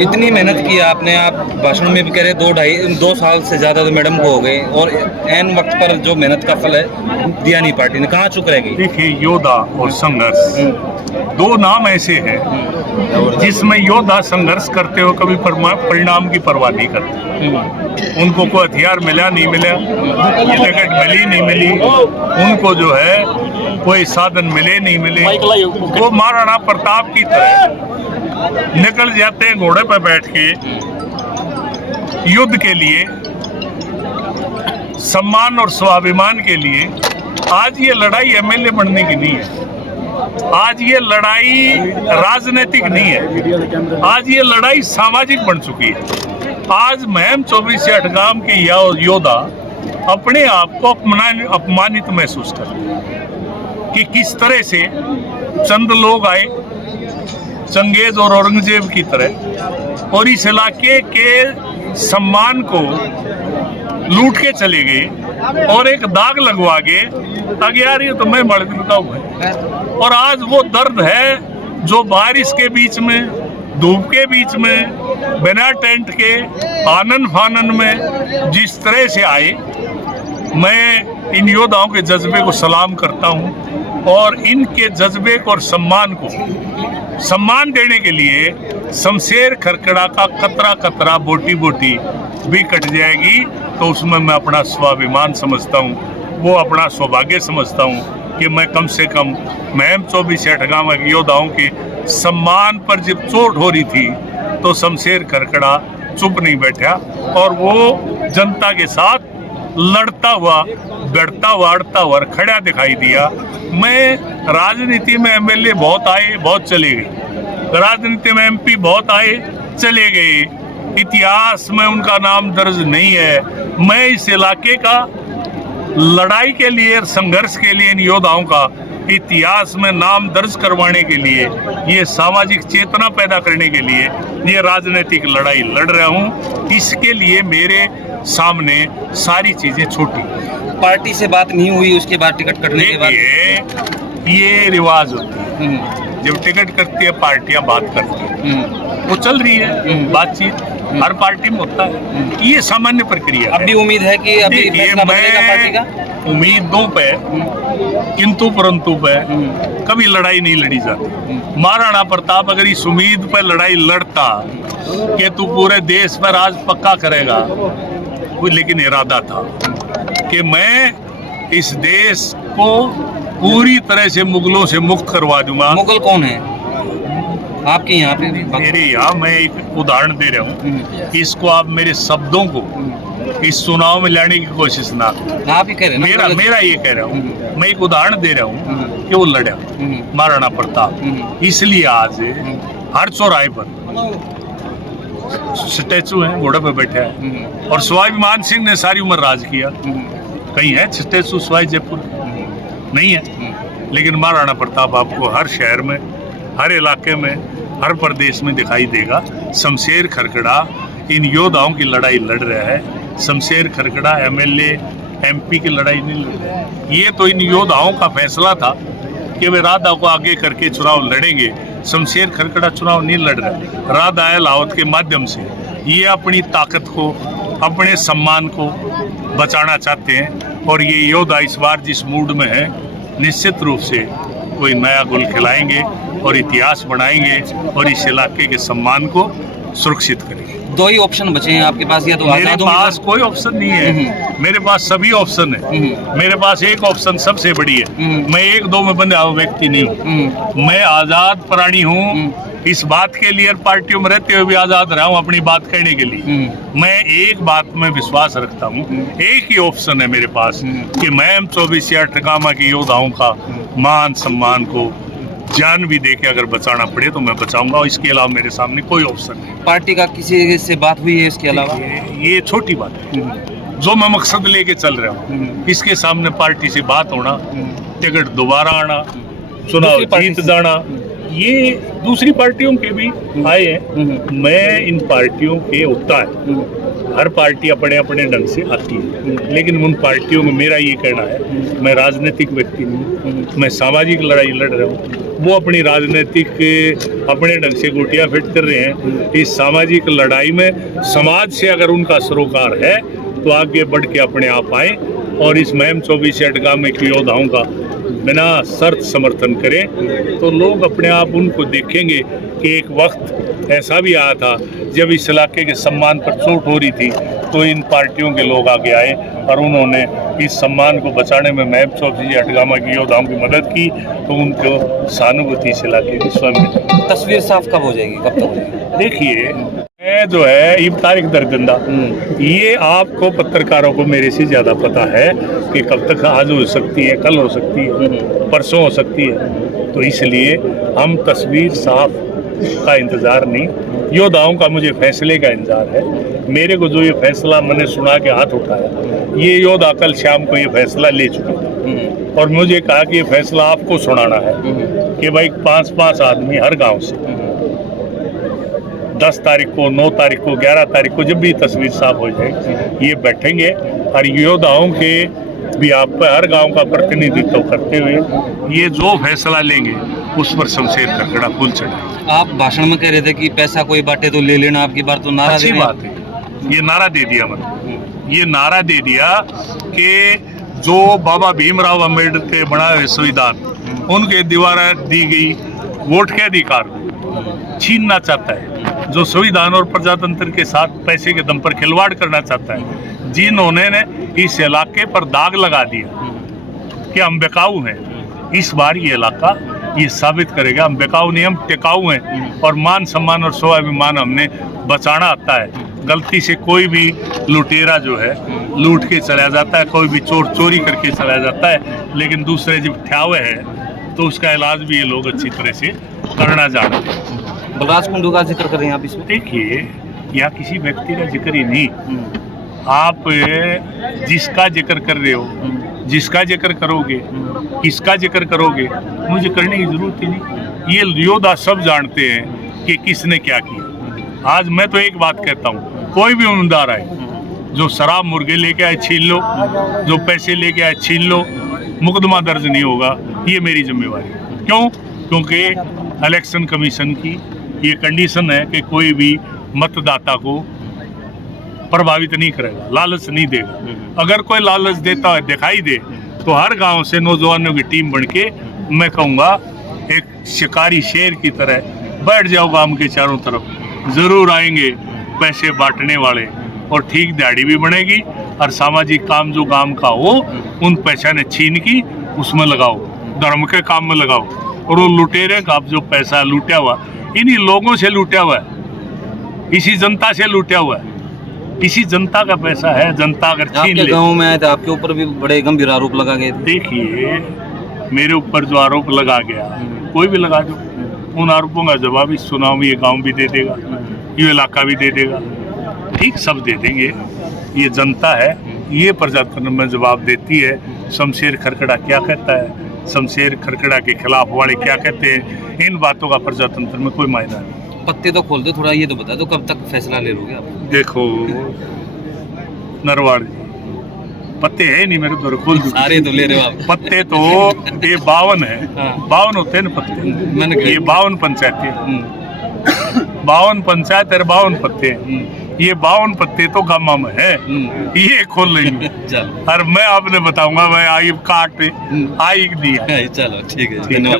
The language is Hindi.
इतनी मेहनत की आपने, आप भाषण में भी कह रहे 2 साल से ज़्यादा तो मैडम को हो गए, और एन वक्त पर जो मेहनत का फल है दिया नहीं पार्टी ने, कहाँ चुक रहेगी? देखिए, योद्धा और संघर्ष दो नाम ऐसे हैं जिसमें योद्धा संघर्ष करते हो कभी परिणाम की परवाह नहीं करते। उनको कोई हथियार मिला नहीं मिला, ये टिकट मिली नहीं मिली, उनको जो है कोई साधन मिले नहीं मिले, वो महाराणा प्रताप की तरह निकल जाते हैं घोड़े पर बैठ के युद्ध के लिए, सम्मान और स्वाभिमान के लिए। आज ये लड़ाई एमएलए बनने की नहीं है, आज ये लड़ाई राजनीतिक नहीं है, आज ये लड़ाई सामाजिक बन चुकी है। आज महम 24 से अठगाम के योद्धा अपने आप को अपमानित महसूस करते हैं कि किस तरह से चंद लोग आए चंगेज और औरंगजेब की तरह और इस इलाके के सम्मान को लूट के चले गए और एक दाग लगवा के आगे यार ये तो मैं मर देता हूँ। और आज वो दर्द है जो बारिश के बीच में, धूप के बीच में, बिना टेंट के, आनन फानन में जिस तरह से आए। मैं इन योद्धाओं के जज्बे को सलाम करता हूँ और इनके जज्बे को और सम्मान को सम्मान देने के लिए शमशेर खरकड़ा का कतरा कतरा, बोटी बोटी भी कट जाएगी तो उसमें मैं अपना स्वाभिमान समझता हूँ, वो अपना सौभाग्य समझता हूँ कि मैं कम से कम महम 24 से अठगाम के योद्धाओं के सम्मान पर जब चोट हो रही थी तो शमशेर खरकड़ा चुप नहीं बैठा और वो जनता के साथ लड़ता हुआ, गड़ता हुआ, अड़ता हुआ खड़ा दिखाई दिया। मैं राजनीति में एमएलए बहुत आए, बहुत चले गए, राजनीति में एमपी बहुत आए, चले गए, इतिहास में उनका नाम दर्ज नहीं है। मैं इस इलाके का लड़ाई के लिए, संघर्ष के लिए, इन योद्धाओं का इतिहास में नाम दर्ज करवाने के लिए, ये सामाजिक चेतना पैदा करने के लिए ये राजनीतिक लड़ाई लड़ रहा हूँ। इसके लिए मेरे सामने सारी चीजें छोटी। पार्टी से बात नहीं हुई उसके बाद, टिकट कटने के बाद? ये रिवाज होती है, जब टिकट करती है पार्टियां बात करती है, वो चल रही है बातचीत, हर पार्टी में होता है, ये सामान्य प्रक्रिया। अब भी उम्मीद है कि अभी फैसला बनेगा पार्टी का? उम्मीदों पे, किंतु परंतु पे कभी लड़ाई नहीं लड़ी जाती। महाराणा प्रताप अगर इस उम्मीद पर लड़ाई लड़ता कि तू पूरे देश पर राज पक्का करेगा, लेकिन इरादा था कि मैं इस देश को पूरी तरह से मुगलों से मुक्त करवा दूंगा। मुगल कौन है आपके यहाँ पे? मेरे यहाँ, मैं एक उदाहरण दे रहा हूँ, इसको आप मेरे शब्दों को इस चुनाव में लाने की कोशिश ना करें। आप ही कह रहे हैं, मेरा ये कह रहा हूँ, मैं एक उदाहरण दे रहा हूँ कि वो लड़ा महाराणा प्रताप। इसलिए आज हर चौराहे पर स्टैचू है, घोड़े पे बैठा है। और सवाई मान सिंह ने सारी उम्र राज किया, कहीं है स्टैचू सवाई जयपुर? नहीं है। लेकिन महाराणा प्रताप आपको हर शहर में, हर इलाके में, हर प्रदेश में दिखाई देगा। शमशेर खरकड़ा इन योद्धाओं की लड़ाई लड़ रहा है। शमशेर खरकड़ा एमएलए एमपी की लड़ाई नहीं लड़ रहा है। ये तो इन योद्धाओं का फैसला था कि वे राधा को आगे करके चुनाव लड़ेंगे। शमशेर खरकड़ा चुनाव नहीं लड़ रहा, राधा लाहौत के माध्यम से ये अपनी ताकत को, अपने सम्मान को बचाना चाहते हैं। और ये योद्धा इस बार जिस मूड में है, निश्चित रूप से कोई नया गुल खिलाएंगे और इतिहास बनाएंगे और इस इलाके के सम्मान को सुरक्षित करेंगे। दो ही ऑप्शन बचे हैं आपके पास, या तो मेरे पास कोई ऑप्शन नहीं है, मेरे पास सभी ऑप्शन है। मेरे पास एक ऑप्शन सबसे बड़ी है, मैं एक दो में बंधा हुआ व्यक्ति नहीं हूँ, मैं आजाद प्राणी हूँ। इस बात के लिए पार्टियों में रहते हुए भी आजाद रहा हूँ अपनी बात कहने के लिए। मैं एक बात में विश्वास रखता हूँ, एक ही ऑप्शन है मेरे पास कि महम 24 या अठगामा के योद्धाओं का मान सम्मान को जान भी दे के अगर बचाना पड़े तो मैं बचाऊंगा, और इसके अलावा मेरे सामने कोई ऑप्शन नहीं। पार्टी का किसी से बात हुई है इसके अलावा? ये छोटी बात है, जो मैं मकसद लेके चल रहा हूँ, इसके सामने पार्टी से बात होना, टिकट दोबारा आना, चुनाव जीत जाना, ये दूसरी पार्टियों के भी आए हैं। मैं इन पार्टियों के होता है हर पार्टी अपने अपने ढंग से आती है, लेकिन उन पार्टियों में मेरा ये कहना है, मैं राजनीतिक व्यक्ति नहीं, मैं सामाजिक लड़ाई लड़ रहा हूँ। वो अपनी राजनीतिक अपने ढंग से गोटियां फिट कर रहे हैं। इस सामाजिक लड़ाई में समाज से अगर उनका सरोकार है तो आगे बढ़ के अपने आप आए और इस महम 24 अटगामे के योद्धाओं का बिना शर्त समर्थन करें, तो लोग अपने आप उनको देखेंगे कि एक वक्त ऐसा भी आया था जब इस इलाके के सम्मान पर चोट हो रही थी, तो इन पार्टियों के लोग आगे आए और उन्होंने इस सम्मान को बचाने में महम 24 अटगामा के योद्धाओं की मदद की, तो उनको सहानुभूति इस इलाके की स्वयं मिली। तस्वीर साफ कब हो जाएगी, कब तक हो जाएगी? देखिए, मैं जो है ये तारीख दरगंदा, ये आपको पत्रकारों को मेरे से ज़्यादा पता है कि कब तक आज हो सकती है, कल हो सकती है, परसों हो सकती है। तो इसलिए हम तस्वीर साफ का इंतज़ार नहीं, योद्धाओं का मुझे फैसले का इंतज़ार है। मेरे को जो ये फैसला मैंने सुना के हाथ उठाया, ये योद्धा कल शाम को ये फैसला ले चुके थे और मुझे कहा कि ये फैसला आपको सुनाना है कि भाई 5-5 आदमी हर गांव से 10 तारीख को, 9 तारीख को, 11 तारीख को, जब भी तस्वीर साफ हो जाए, ये बैठेंगे और योद्धाओं के भी आप पर हर गांव का प्रतिनिधित्व करते हुए ये जो फैसला लेंगे उस पर शमशेर खरखड़ा फूल चढ़ाएंगे। आप भाषण में कह रहे थे कि पैसा कोई बांटे तो ले लेना, आपकी बार तो नारा अच्छी बात है, ये नारा दे दिया मैंने, ये नारा दे दिया कि जो बाबा भीमराव अम्बेडकर के बनाए हुए संविधान, उनके द्वारा दी गई वोट के अधिकार को छीनना चाहता है, जो संविधान और प्रजातंत्र के साथ पैसे के दम पर खिलवाड़ करना चाहता है, जिन्होंने ने इस इलाके पर दाग लगा दिया कि हम बेकाऊ हैं, इस बार ये इलाका ये साबित करेगा हम बेकाऊ नहीं, हम टिकाऊ हैं और मान सम्मान और स्वाभिमान हमने बचाना आता है। गलती से कोई भी लुटेरा जो है लूट के चला जाता है, कोई भी चोर चोरी करके चला जाता है, लेकिन दूसरे जब ठ्यावे है तो उसका इलाज भी ये लोग अच्छी तरह से करना जानते हैं। बलराज कुंडू का जिक्र करें आप इसमें? देखिए, यहाँ किसी व्यक्ति का जिक्र ही नहीं, आप जिसका जिक्र कर रहे हो, जिसका जिक्र करोगे, किसका जिक्र करोगे, मुझे करने की जरूरत ही नहीं। ये योद्धा सब जानते हैं कि किसने क्या किया। आज मैं तो एक बात कहता हूँ, कोई भी उम्मीदवार आए, जो शराब मुर्गे लेके आए छीन लो, जो पैसे लेके आए छीन लो, मुकदमा दर्ज नहीं होगा, ये मेरी जिम्मेवारी। क्यों? क्योंकि इलेक्शन कमीशन की ये कंडीशन है कि कोई भी मतदाता को प्रभावित नहीं करेगा, लालच नहीं देगा। अगर कोई लालच देता है दिखाई दे तो हर गांव से नौजवानों की टीम बन के, मैं कहूँगा एक शिकारी शेर की तरह बैठ जाओ गांव के चारों तरफ, ज़रूर आएंगे पैसे बांटने वाले और ठीक दिहाड़ी भी बनेगी और सामाजिक काम जो गांव का हो उन पैसा ने छीन की उसमें लगाओ, धर्म के काम में लगाओ। और वो लुटेरे का जो पैसा लूटा हुआ इन्हीं लोगों से लूटा हुआ है, इसी जनता से लूटा हुआ है, इसी जनता का पैसा है। जनता अगर छीन ले, गाँव में आए थे आपके ऊपर भी बड़े गंभीर आरोप लगा गए थे। देखिए, मेरे ऊपर जो आरोप लगा गया, कोई भी लगा दो, उन आरोपों का जवाब इस चुनाव में ये गांव भी दे देगा, ये इलाका भी दे देगा, ठीक सब दे देंगे। ये जनता है, ये प्रजातंत्र में जवाब देती है। शमशेर खरखड़ा क्या कहता है, शमशेर खरखड़ा के खिलाफ वाले क्या कहते हैं, इन बातों का प्रजातंत्र में कोई मायना नहीं। पत्ते तो खोल दो थोड़ा, ये तो बता दो कब तक फैसला ले लोगे आप? देखो नरवाड़ जी, पत्ते है नहीं मेरे तो, खोल दो। सारे तो ले रहे हो आप। पत्ते तो ये 52 है, 52 होते हैं ना पत्ते, ये 52 पंचायतें, 52 पंचायत और 52 पत्ते, ये 52 पत्ते तो गामा में है, ये खोल लेंगे। और मैं आपने बताऊंगा, मैं आई काट आई दिया। चलो ठीक है, धन्यवाद।